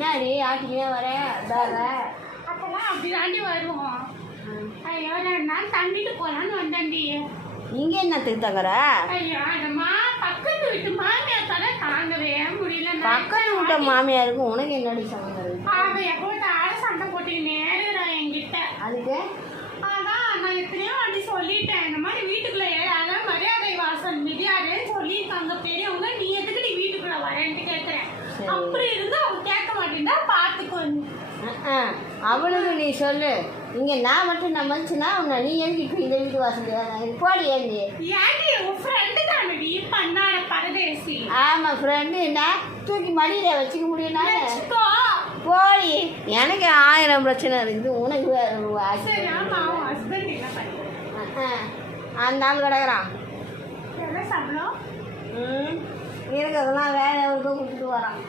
என்னடி ஆட்டினே வரேன் அப்பெல்லாம் அப்படி தாண்டி வருவோம். ஐயோ 2 நாள் தங்கிட்டு போலான்னு வந்தேன்டி. இங்கே என்னத்துக்கு தங்குற? ஐயோ அம்மா பக்கத்து வீட்டு மாமியார் தானே தாங்கவே முடியல. பக்கத்து வீட்டு மாமியாருக்கு உனக்கு என்னடி சம்பந்தம்? அவன் எப்போ சண்டை போட்டு நேரம் என்கிட்ட. அதுக்கு அதான் நான் எத்தனையோ வாட்டி சொல்லிட்டேன், இந்த மாதிரி வீட்டுக்குள்ள ஏதாவது மரியாதை வாசல் மிதியாதுன்னு சொல்லியிருக்காங்க பெரியவங்க. நீ எதுக்கு நீ வீட்டுக்குள்ள வரேன்ட்டு கேட்குறேன். அப்படி இருந்து அவன் கேட்க மாட்டேன்னா பார்த்துக்கோ. அவளுக்கு நீ சொல்லு, இங்கே நான் மட்டும் நான் மனுச்சுன்னா உன்னை நீ எழுதிட்டு இந்த வீட்டு வாசல் போடி ஏந்தி. ஏன்டி உன் ஃப்ரெண்டு தானடி பண்ணாட பரதேசி. ஆமாம் ஃப்ரெண்டு என்ன தூக்கி மடியில் வச்சுக்க முடியும்னா வச்சுக்கோ. போடி. எனக்கு 1000 பிரச்சனை இருக்குது, உனக்கு சரி ஆமா அவன் ஹஸ்பண்ட் என்ன பண்ணுறான்? அந்த நாள் கிடக்குறான். எவ்வளோ சம்பளம்? இருக்கிறதெல்லாம் வேலை கொடுத்துட்டு வரான்.